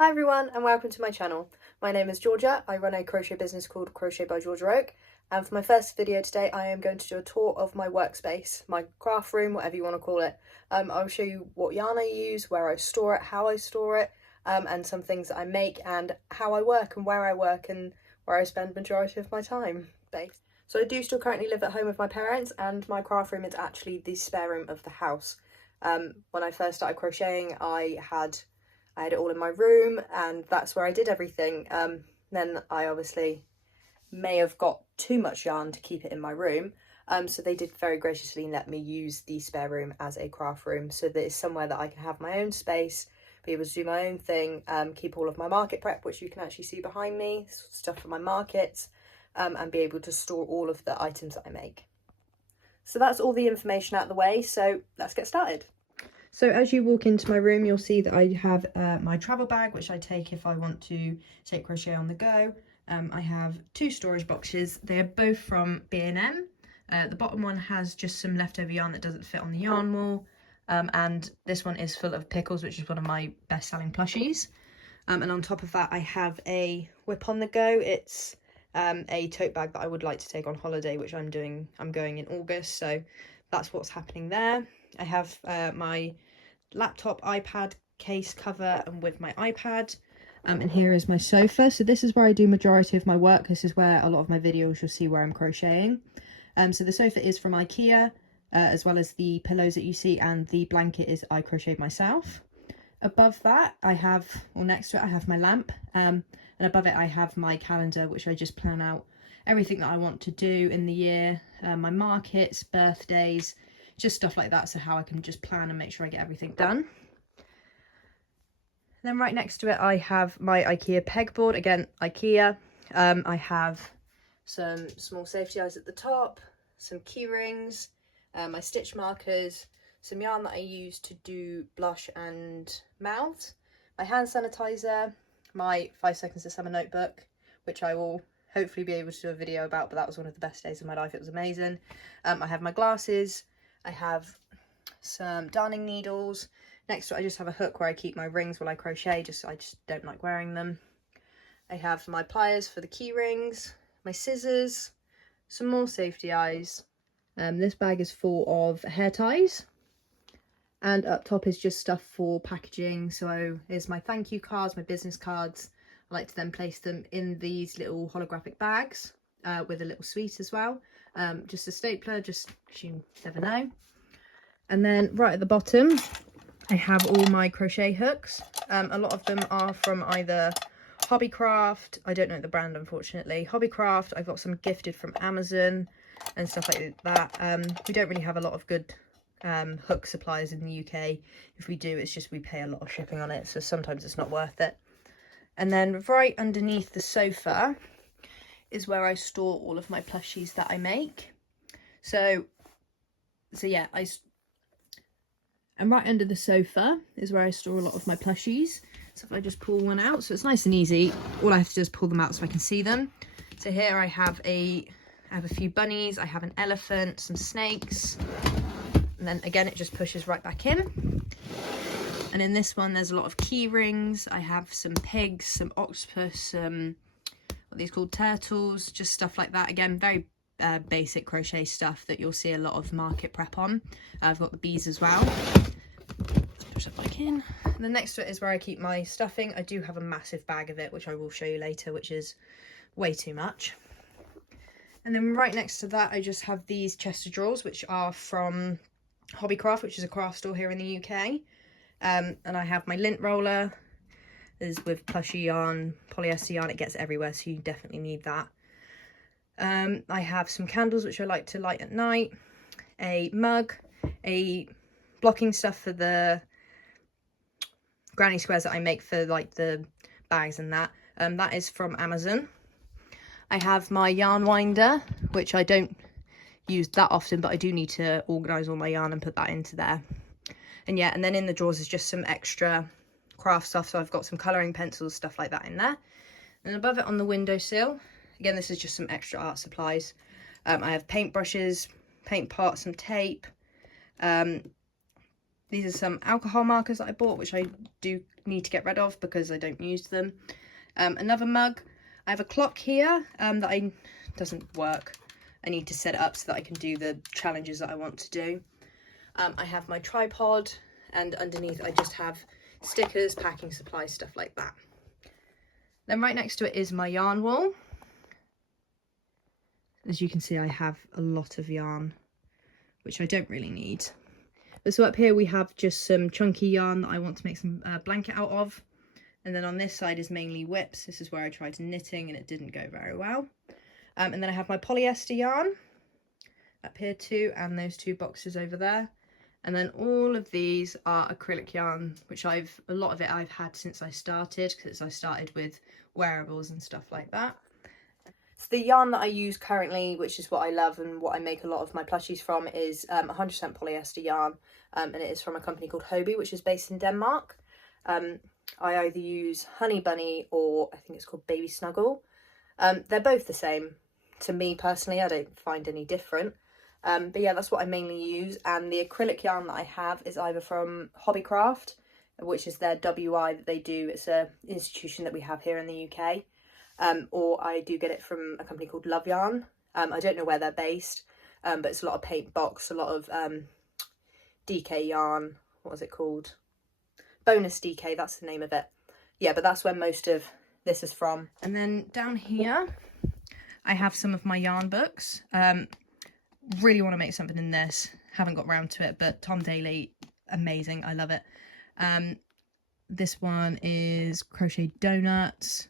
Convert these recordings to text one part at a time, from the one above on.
Hi everyone and welcome to my channel. My name is Georgia. I run a crochet business called Crochet by Georgia Oak, and for my first video today I am going to do a tour of my workspace, my craft room, whatever you want to call it. I'll show you what yarn I use, where I store it, how I store it, and some things that I make and how I work and where I spend the majority of my time based. So I do still currently live at home with my parents, and my craft room is actually the spare room of the house. When I first started crocheting I had it all in my room and that's where I did everything. Then I obviously may have got too much yarn to keep it in my room, so they did very graciously let me use the spare room as a craft room, so that it's somewhere that I can have my own space, be able to do my own thing, keep all of my market prep, which you can actually see behind me, stuff for my markets, and be able to store all of the items that I make. So that's all the information out of the way, so let's get started. So as you walk into my room, you'll see that I have my travel bag, which I take if I want to take crochet on the go. I have two storage boxes. They are both from B&M. The bottom one has just some leftover yarn that doesn't fit on the yarn wall. And this one is full of pickles, which is one of my best-selling plushies. And on top of that, I have a whip on the go. It's a tote bag that I would like to take on holiday, which I'm going in August. So that's what's happening there. I have my laptop iPad case cover and with my iPad, and here is my sofa. So this is where I do majority of my work. This is where a lot of my videos you'll see where I'm crocheting. So the sofa is from IKEA, as well as the pillows that you see, and the blanket is I crocheted myself. Above that I have, or next to it, I have my lamp, and above it I have my calendar, which I just plan out everything that I want to do in the year, my markets, birthdays, just stuff like that, so how I can just plan and make sure I get everything done. Then right next to it I have my IKEA pegboard, again IKEA. I have some small safety eyes at the top, some key rings, my stitch markers, some yarn that I use to do blush and mouths, my hand sanitizer, my 5 Seconds to Summer notebook, which I will hopefully be able to do a video about, but that was one of the best days of my life. It was amazing. I have my glasses. I have some darning needles. Next to it I just have a hook where I keep my rings while I crochet, I just don't like wearing them. I have my pliers for the key rings, my scissors, some more safety eyes. This bag is full of hair ties, and up top is just stuff for packaging. So here's my thank you cards, my business cards. I like to then place them in these little holographic bags with a little sweet as well. Just a stapler, just because you never know. And then right at the bottom I have all my crochet hooks. A lot of them are from either Hobbycraft, I don't know the brand unfortunately, Hobbycraft. I've got some gifted from Amazon and stuff like that. We don't really have a lot of good hook suppliers in the UK. If we do, it's just we pay a lot of shipping on it, so sometimes it's not worth it. And then right underneath the sofa is where I store all of my plushies that I make. So yeah, and right under the sofa is where I store a lot of my plushies. So if I just pull one out, so it's nice and easy, all I have to do is pull them out so I can see them. So here I have a few bunnies, I have an elephant, some snakes, and then again it just pushes right back in. And in this one there's a lot of key rings. I have some pigs, some octopus, some what are these called, turtles, just stuff like that. Again, very basic crochet stuff that you'll see a lot of market prep on. I've got the bees as well. Let's push that back in. And then next to it is where I keep my stuffing. I do have a massive bag of it, which I will show you later, which is way too much. And then right next to that I just have these chest of drawers, which are from Hobbycraft, which is a craft store here in the UK. And I have my lint roller, is with plushy yarn, polyester yarn. It gets everywhere, so you definitely need that. I have some candles which I like to light at night, a mug, a blocking stuff for the granny squares that I make for like the bags and that. That is from Amazon. I have my yarn winder, which I don't use that often, but I do need to organise all my yarn and put that into there. And yeah, and then in the drawers is just some extra craft stuff. So I've got some colouring pencils, stuff like that in there. And above it on the windowsill, again, this is just some extra art supplies. I have paintbrushes, paint pot, some tape. These are some alcohol markers that I bought, which I do need to get rid of because I don't use them. Another mug. I have a clock here that doesn't work. I need to set it up so that I can do the challenges that I want to do. I have my tripod, and underneath I just have stickers, packing supplies, stuff like that. Then right next to it is my yarn wall. As you can see, I have a lot of yarn, which I don't really need. But so up here we have just some chunky yarn that I want to make some blanket out of. And then on this side is mainly whips. This is where I tried knitting and it didn't go very well. And then I have my polyester yarn up here too, and those two boxes over there. And then all of these are acrylic yarn, which a lot of it I've had since I started, because I started with wearables and stuff like that. So the yarn that I use currently, which is what I love and what I make a lot of my plushies from, is 100% polyester yarn, and it is from a company called Hobie, which is based in Denmark. I either use Honey Bunny or I think it's called Baby Snuggle. They're both the same. To me personally, I don't find any different. But yeah, that's what I mainly use. And the acrylic yarn that I have is either from Hobbycraft, which is their WI that they do. It's an institution that we have here in the UK. Or I do get it from a company called Love Yarn. I don't know where they're based, but it's a lot of paint box, a lot of DK yarn. What was it called? Bonus DK, that's the name of it. Yeah, but that's where most of this is from. And then down here, I have some of my yarn books. Really want to make something in this. Haven't got round to it, but Tom Daley, amazing. I love it. This one is Crochet Donuts.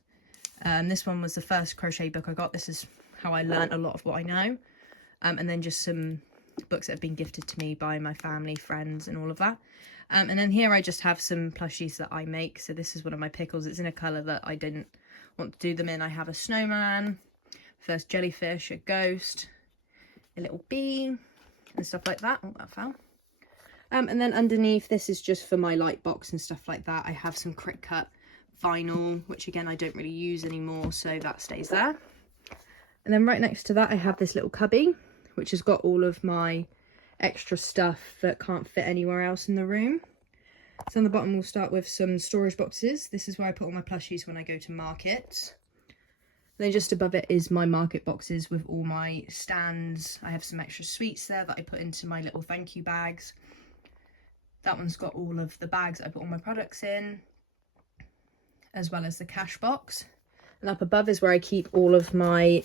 This one was the first crochet book I got. This is how I learned a lot of what I know. And then just some books that have been gifted to me by my family, friends, and all of that. And then here I just have some plushies that I make. So this is one of my pickles. It's in a colour that I didn't want to do them in. I have a snowman, first jellyfish, a ghost, a little bee, and stuff like that. Oh, that fell. And then underneath, this is just for my light box and stuff like that. I have some Cricut vinyl, which again I don't really use anymore, so that stays there. And then right next to that I have this little cubby, which has got all of my extra stuff that can't fit anywhere else in the room. So on the bottom we'll start with some storage boxes. This is where I put all my plushies when I go to market. Then just above it is my market boxes with all my stands. I have some extra sweets there that I put into my little thank you bags. That one's got all of the bags I put all my products in, as well as the cash box. And up above is where I keep all of my,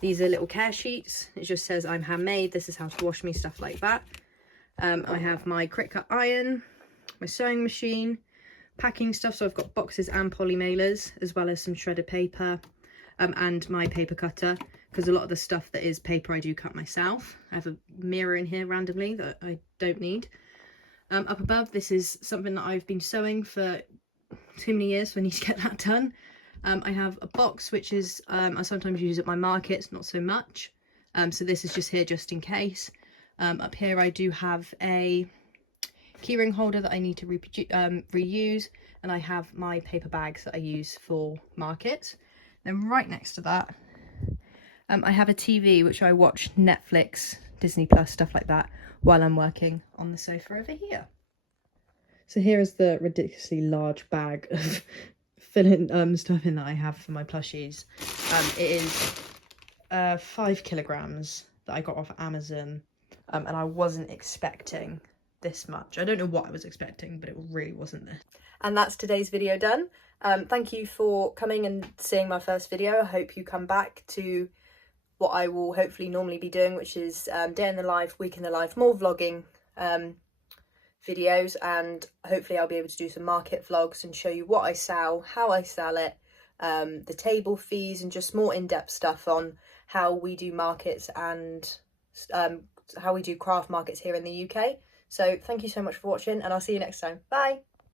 these are little care sheets. It just says I'm handmade, this is how to wash me, stuff like that. I have my Cricut iron, my sewing machine, packing stuff, so I've got boxes and poly mailers, as well as some shredded paper, and my paper cutter, because a lot of the stuff that is paper I do cut myself. I have a mirror in here randomly that I don't need. Up above, this is something that I've been sewing for too many years, so I need to get that done. I have a box which is I sometimes use at my markets, not so much, so this is just here just in case. Up here I do have a keyring holder that I need to reuse, and I have my paper bags that I use for markets. Then right next to that I have a TV which I watch Netflix, Disney Plus, stuff like that while I'm working on the sofa over here. So here is the ridiculously large bag of filling stuff in that I have for my plushies. It is 5 kilograms that I got off Amazon, and I wasn't expecting this much. I don't know what I was expecting, but it really wasn't this. And that's today's video done. Thank you for coming and seeing my first video. I hope you come back to what I will hopefully normally be doing, which is day in the life, week in the life, more vlogging videos, and hopefully I'll be able to do some market vlogs and show you what I sell, how I sell it, the table fees, and just more in-depth stuff on how we do markets and how we do craft markets here in the UK. So thank you so much for watching, and I'll see you next time. Bye!